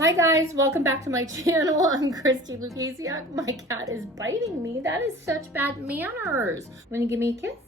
Hi guys, welcome back to my channel. I'm Christi Lukasiak. My cat is biting me. That is such bad manners. Wanna give me a kiss?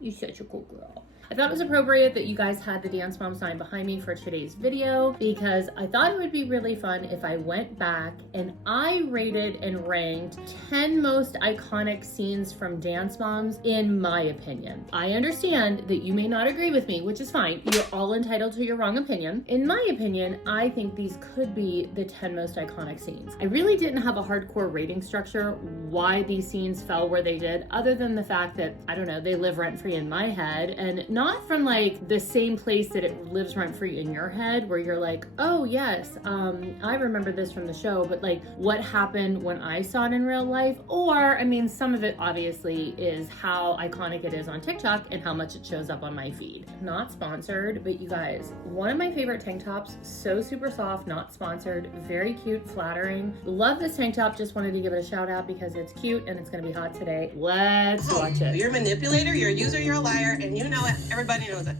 You're such a cool girl. I thought it was appropriate that you guys had the Dance Mom sign behind me for today's video because I thought it would be really fun if I went back and I rated and ranked 10 most iconic scenes from Dance Moms in my opinion. I understand that you may not agree with me, which is fine. You're all entitled to your wrong opinion. In my opinion, I think these could be the 10 most iconic scenes. I really didn't have a hardcore rating structure why these scenes fell where they did, other than the fact that, I don't know, they live rent-free in my head, and not from like the same place that it lives rent-free in your head where you're like, oh yes, I remember this from the show, but like what happened when I saw it in real life? Or, I mean, some of it obviously is how iconic it is on TikTok and how much it shows up on my feed. Not sponsored, but you guys, one of my favorite tank tops, so super soft, not sponsored, very cute, flattering. Love this tank top, just wanted to give it a shout out because it's cute and it's gonna be hot today. Let's watch it. You're a manipulator, you're a user, you're a liar, and you know it. Everybody knows it.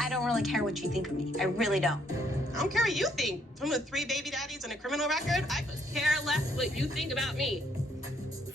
I don't really care what you think of me. I really don't. I don't care what you think. I'm with 3 baby daddies and a criminal record. I could care less what you think about me.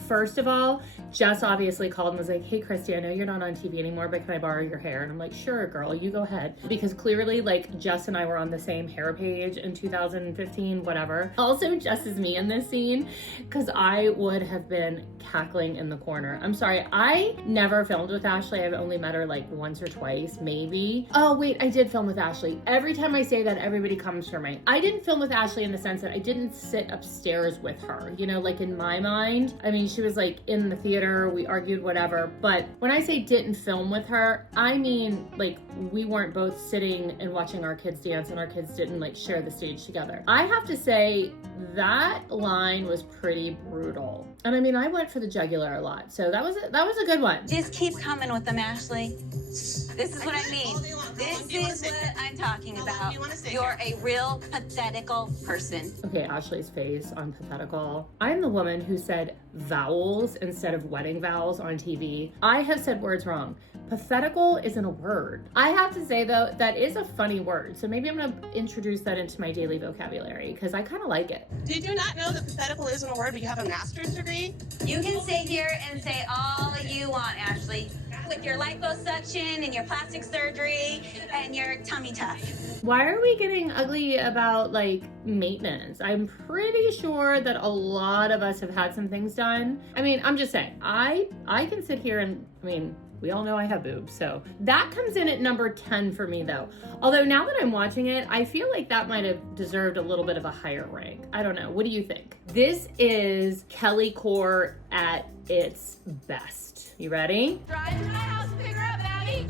First of all, Jess obviously called and was like, hey Christi, I know you're not on TV anymore, but can I borrow your hair? And I'm like, sure girl, you go ahead. Because clearly like Jess and I were on the same hair page in 2015, whatever. Also, Jess is me in this scene because I would have been cackling in the corner. I'm sorry, I never filmed with Ashley. I've only met her like once or twice, maybe. Oh wait, I did film with Ashley. Every time I say that, everybody comes for me. I didn't film with Ashley in the sense that I didn't sit upstairs with her. You know, like in my mind, I mean, she was like in the theater, we argued, whatever. But when I say didn't film with her, I mean like we weren't both sitting and watching our kids dance and our kids didn't like share the stage together. I have to say that line was pretty brutal. And I mean, I went for the jugular a lot, so that was a good one. Just keep coming with them, Ashley. This is what I mean. This is what I'm talking about. You're a real pathetical person. Okay, Ashley's face on pathetical. I'm the woman who said vowels instead of wedding vows on TV. I have said words wrong. Pathetical isn't a word. I have to say though, that is a funny word. So maybe I'm gonna introduce that into my daily vocabulary because I kind of like it. Did you not know that pathetical isn't a word, but you have a master's degree? You can sit here and say all you want, Ashley, with your liposuction and your plastic surgery and your tummy tuck. Why are we getting ugly about like maintenance? I'm pretty sure that a lot of us have had some things done. I mean, I'm just saying, I can sit here and, I mean, we all know I have boobs, so that comes in at number 10 for me though. Although now that I'm watching it, I feel like that might have deserved a little bit of a higher rank. I don't know, what do you think? This is Kelly Core at its best. You ready? Drive to my house and pick her up, Abby.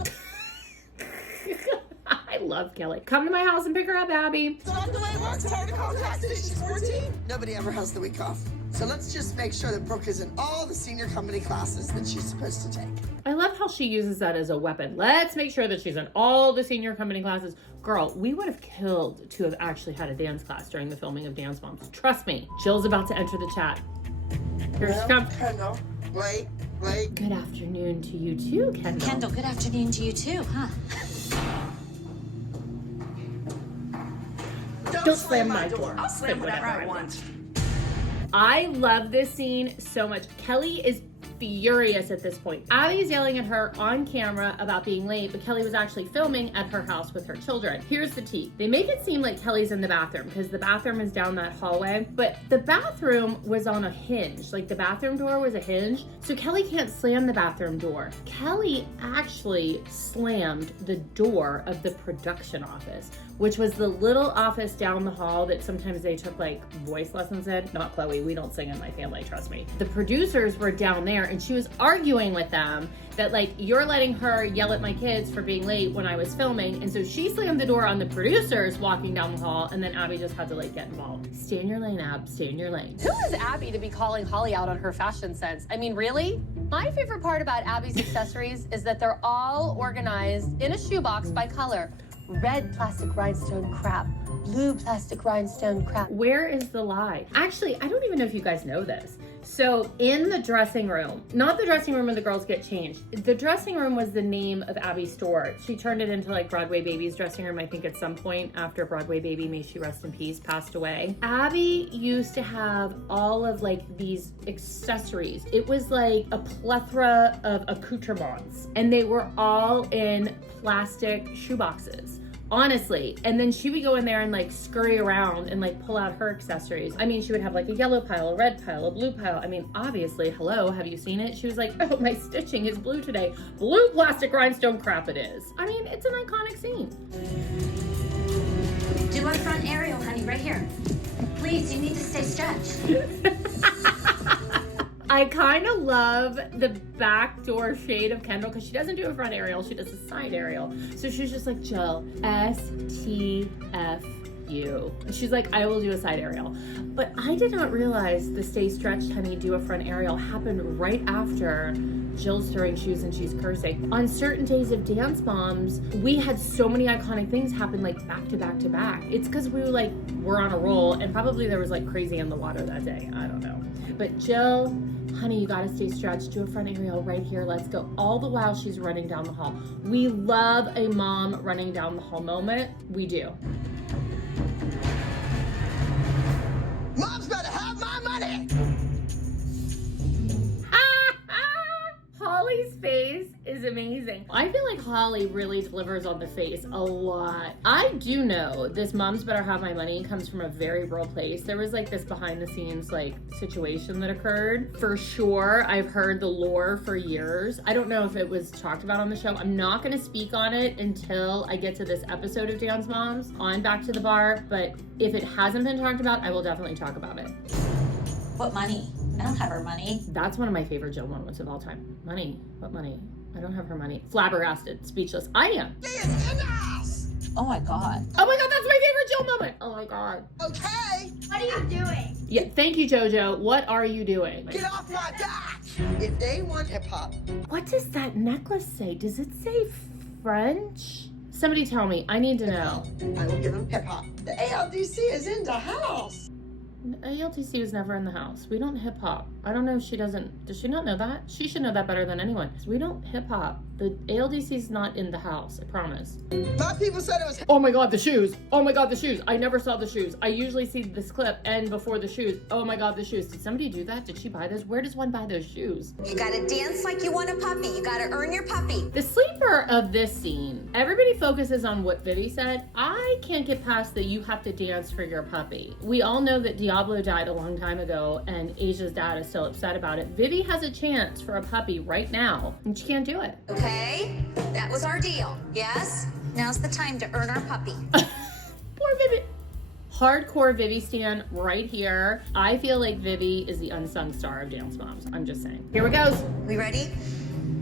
I love Kelly. Come to my house and pick her up, Abby. It's not the way it works. Tell her to call taxi. She's 14. Nobody ever has the week off. So let's just make sure that Brooke is in all the senior company classes that she's supposed to take. I love how she uses that as a weapon. Let's make sure that she's in all the senior company classes. Girl, we would have killed to have actually had a dance class during the filming of Dance Moms. Trust me. Jill's about to enter the chat. Here she comes. Kendall, wait. Good afternoon to you too, Kendall. Kendall, good afternoon to you too, huh? Don't slam my door. I'll slam whatever I want. I love this scene so much. Kelly is furious at this point. Abby's yelling at her on camera about being late, but Kelly was actually filming at her house with her children. Here's the tea. They make it seem like Kelly's in the bathroom because the bathroom is down that hallway, but the bathroom was on a hinge. Like the bathroom door was a hinge, so Kelly can't slam the bathroom door. Kelly actually slammed the door of the production office, which was the little office down the hall that sometimes they took like voice lessons in. Not Chloe, we don't sing in my family, trust me. The producers were down there and she was arguing with them that like, you're letting her yell at my kids for being late when I was filming. And so she slammed the door on the producers walking down the hall, and then Abby just had to like get involved. Stay in your lane, Ab, stay in your lane. Who is Abby to be calling Holly out on her fashion sense? I mean, really? My favorite part about Abby's accessories is that they're all organized in a shoebox by color. Red plastic rhinestone crap, blue plastic rhinestone crap. Where is the lie? Actually, I don't even know if you guys know this. So in the dressing room, not the dressing room where the girls get changed. The dressing room was the name of Abby's store. She turned it into like Broadway Baby's dressing room, I think at some point after Broadway Baby, may she rest in peace, passed away. Abby used to have all of like these accessories. It was like a plethora of accoutrements, and they were all in plastic shoeboxes. Honestly. And then she would go in there and like scurry around and like pull out her accessories. I mean, she would have like a yellow pile, a red pile, a blue pile. I mean, obviously, hello, have you seen it? She was like, oh, my stitching is blue today. Blue plastic rhinestone crap it is. I mean, it's an iconic scene. Do a front aerial, honey, right here. Please, you need to stay stretched. I kind of love the backdoor shade of Kendall because she doesn't do a front aerial, she does a side aerial. So she's just like, Jill, STFU. And she's like, I will do a side aerial. But I did not realize the Stay Stretched, Honey, Do a Front Aerial happened right after Jill's throwing shoes and she's cursing. On certain days of Dance Moms, we had so many iconic things happen like back to back to back. It's because we were like, we're on a roll, and probably there was like crazy in the water that day. I don't know. But Jill, honey, you gotta stay stretched. Do a front aerial right here. Let's go. All the while she's running down the hall. We love a mom running down the hall moment. We do. Mom's better have my money. Holly's face is amazing. I feel like Holly really delivers on the face a lot. I do know this Mom's Better Have My Money comes from a very real place. There was like this behind the scenes like situation that occurred. For sure, I've heard the lore for years. I don't know if it was talked about on the show. I'm not gonna speak on it until I get to this episode of Dance Moms on Back to the Bar, but if it hasn't been talked about, I will definitely talk about it. What money? I don't have her money. That's one of my favorite Jill moments of all time. Money? What money? I don't have her money. Flabbergasted, speechless. I am. He is in the house. Oh my God. Oh my God, that's my favorite Jill moment. Oh my God. Okay, What are you doing? Yeah, thank you, JoJo. What are you doing? get off my back. If they want hip hop, What does that necklace say? Does it say French? Somebody tell me. I need to know. I will give them hip hop. The ALDC is in the house. ALTC was never in the house. We don't hip hop. I don't know if she doesn't. Does she not know that? She should know that better than anyone. We don't hip hop. The ALDC's not in the house. I promise. My people said it was. Oh my God, the shoes. Oh my God, the shoes. I never saw the shoes. I usually see this clip end before the shoes. Oh my God, the shoes. Did somebody do that? Did she buy those? Where does one buy those shoes? You gotta dance like you want a puppy. You gotta earn your puppy. The sleeper of this scene, everybody focuses on what Vivi said. I can't get past that you have to dance for your puppy. We all know that Diablo died a long time ago and Asia's dad is still upset about it. Vivi has a chance for a puppy right now and she can't do it. Okay? That was our deal. Yes? Now's the time to earn our puppy. Poor Vivi. Hardcore Vivi stan right here. I feel like Vivi is the unsung star of Dance Moms. I'm just saying. Here it goes. We ready?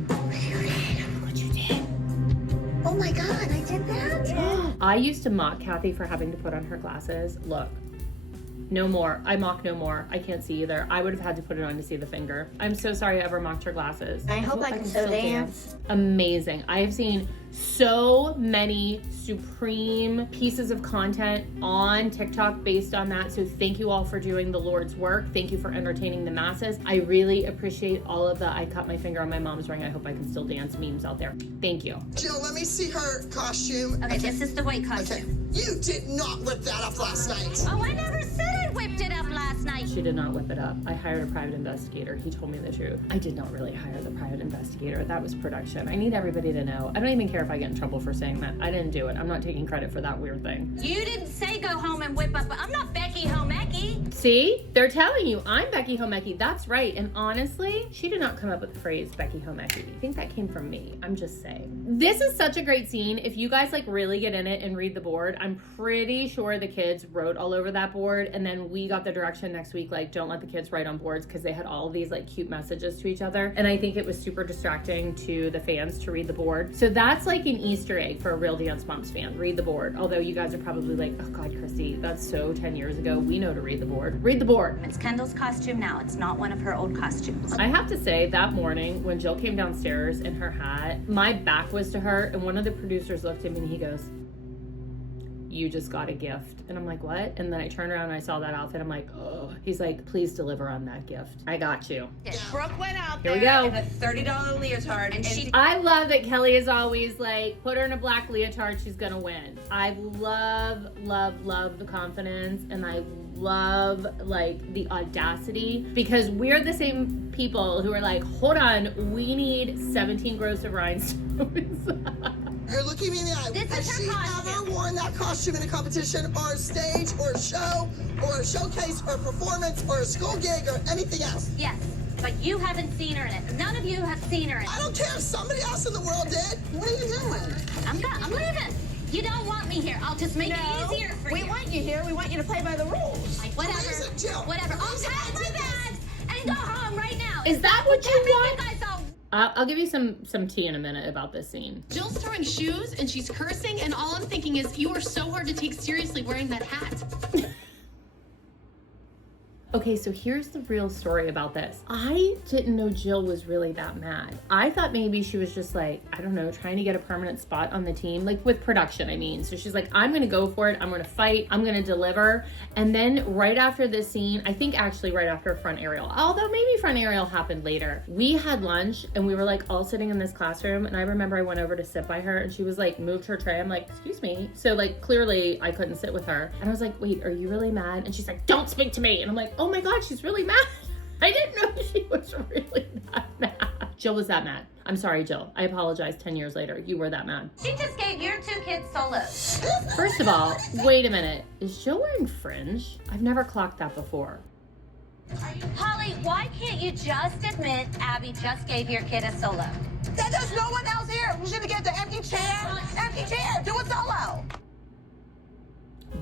What you did. Oh my God, I did that? I used to mock Kathy for having to put on her glasses. Look. No more. I mock no more. I can't see either. I would have had to put it on to see the finger. I'm so sorry I ever mocked her glasses. I hope I can still dance. Amazing. I have seen so many supreme pieces of content on TikTok based on that. So thank you all for doing the Lord's work. Thank you for entertaining the masses. I really appreciate all of the I cut my finger on my mom's ring. I hope I can still dance memes out there. Thank you. Jill, let me see her costume. Okay, this is the white Okay. costume. You did not whip that up last night. Oh, I never said I whipped it up last night. She did not whip it up. I hired a private investigator. He told me the truth. I did not really hire the private investigator. That was production. I need everybody to know. I don't even care if I get in trouble for saying that. I didn't do it. I'm not taking credit for that weird thing. You didn't say go home and whip up. I'm not Becky Homecki. See? They're telling you I'm Becky Homecki. That's right. And honestly, she did not come up with the phrase Becky Homecki. I think that came from me. I'm just saying. This is such a great scene. If you guys like really get in it and read the board, I'm pretty sure the kids wrote all over that board. And then we got the direction next week, like, don't let the kids write on boards because they had all these like cute messages to each other. And I think it was super distracting to the fans to read the board. So that's like an Easter egg for a real Dance Moms fan. Read the board. Although you guys are probably like, oh God, Christy, that's so 10 years ago. We know to read the board. Read the board. It's Kendall's costume now. It's not one of her old costumes. I have to say that morning when Jill came downstairs in her hat, my back was to her and one of the producers looked at me and he goes, you just got a gift. And I'm like, what? And then I turned around and I saw that outfit. I'm like, oh. He's like, please deliver on that gift. I got you. Brooke went out Here there we go. in a $30 leotard, and she I love that Kelly is always like, put her in a black leotard, she's gonna win. I love, love, love the confidence, and I love like the audacity, because we're the same people who are like, hold on, we need 17 gross of rhinestones. You're looking me in the eye. This Has is her she costume. ever worn that costume in a competition or a stage or a show or a showcase or a performance or a school gig or anything else? Yes, but you haven't seen her in it. None of you have seen her in I it. don't care if somebody else in the world did. What are you doing? I'm leaving. You don't want me here. I'll just make it easier for we you. want you here. We want you to play by the rules. Whatever. Listen, Jill. Whatever. I'll pack my bags and go home right now. Is that what you want? You guys all I'll give you some tea in a minute about this scene. Jill's throwing shoes and she's cursing, and all I'm thinking is, you are so hard to take seriously wearing that hat. Okay, so here's the real story about this. I didn't know Jill was really that mad. I thought maybe she was just like, I don't know, trying to get a permanent spot on the team, like with production, I mean. So she's like, I'm gonna go for it, I'm gonna fight, I'm gonna deliver. And then right after this scene, I think actually right after front aerial, although maybe front aerial happened later, we had lunch and we were like all sitting in this classroom, and I remember I went over to sit by her and she was like, moved her tray. I'm like, excuse me. So like clearly I couldn't sit with her. And I was like, wait, are you really mad? And she's like, don't speak to me. And I'm like, oh my God, she's really mad. I didn't know she was really that mad. Jill was that mad. I'm sorry, Jill. I apologize 10 years later. You were that mad. She just gave your 2 kids solos. First of all, wait a minute. Is Jill wearing fringe? I've never clocked that before. Holly, why can't you just admit Abby just gave your kid a solo? There's no one else here. We're gonna get the empty chair. Empty chair. Do a solo.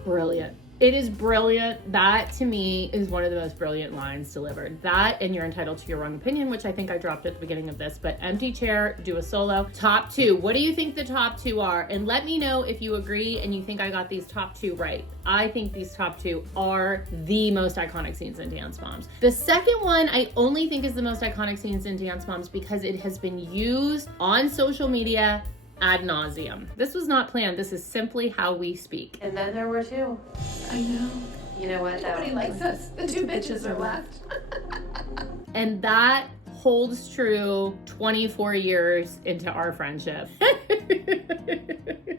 Brilliant. It is brilliant. That to me is one of the most brilliant lines delivered. That and you're entitled to your wrong opinion, which I think I dropped at the beginning of this, but empty chair, do a solo. Top 2. What do you think the top 2 are? And let me know if you agree and you think I got these top 2 right. I think these top 2 are the most iconic scenes in Dance Moms. The second one I only think is the most iconic scenes in Dance Moms because it has been used on social media ad nauseum. This was not planned. This is simply how we speak. And then there were 2. I know. You know what? Nobody likes us. The 2 bitches are left. And that holds true 24 years into our friendship.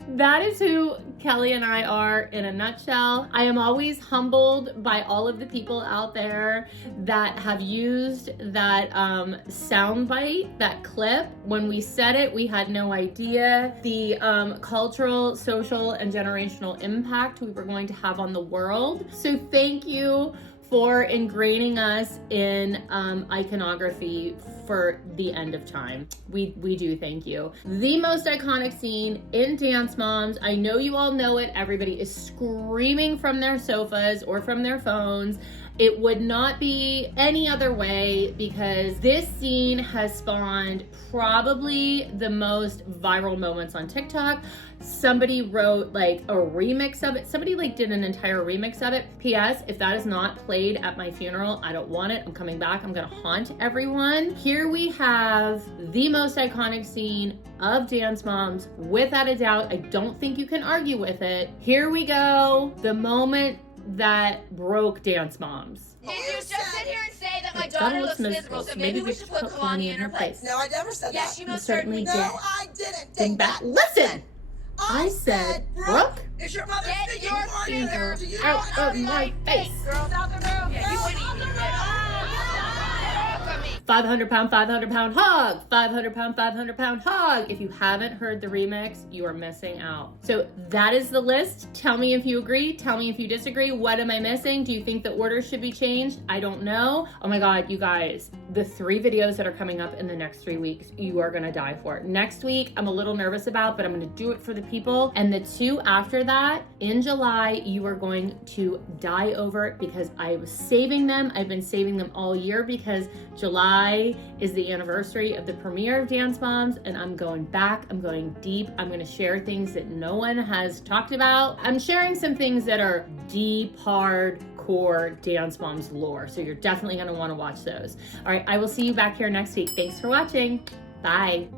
That is who Kelly and I are in a nutshell. I am always humbled by all of the people out there that have used that soundbite, that clip. When we said it, we had no idea the cultural, social, and generational impact we were going to have on the world. So thank you for ingraining us in iconography for the end of time. We do thank you. The most iconic scene in Dance Moms. I know you all know it. Everybody is screaming from their sofas or from their phones. It would not be any other way because this scene has spawned probably the most viral moments on TikTok. Somebody wrote like a remix of it. Somebody like did an entire remix of it. P.S. If that is not played at my funeral, I don't want it. I'm coming back. I'm gonna haunt everyone. Here we have the most iconic scene of Dance Moms. Without a doubt, I don't think you can argue with it. Here we go. The moment that broke Dance Moms. Did you just sit here and say that my Daughter daughter looks looks miserable, miserable, so maybe we should put Kalani in her place? No, I never said Yeah, that. she most certainly certainly did. No, I didn't. Think back. Listen. I said, Brooke, is your mother Get speaking your for you? finger Do you out know of my face. Girls out the room. Yeah, you wouldn't even 500 pound hug, 500 pound hug. If you haven't heard the remix, you are missing out. So that is the list. Tell me if you agree. Tell me if you disagree. What am I missing? Do you think the order should be changed? I don't know. Oh my God, you guys, the 3 videos that are coming up in the next 3 weeks, you are gonna die for it. Next week, I'm a little nervous about, but I'm gonna do it for the people. And the 2 after that, in July, you are going to die over it because I was saving them. I've been saving them all year because July is the anniversary of the premiere of Dance Moms, and I'm going back, I'm going deep, I'm gonna share things that no one has talked about. I'm sharing some things that are deep, hardcore Dance Moms lore, so you're definitely gonna wanna watch those. All right, I will see you back here next week. Thanks for watching. Bye.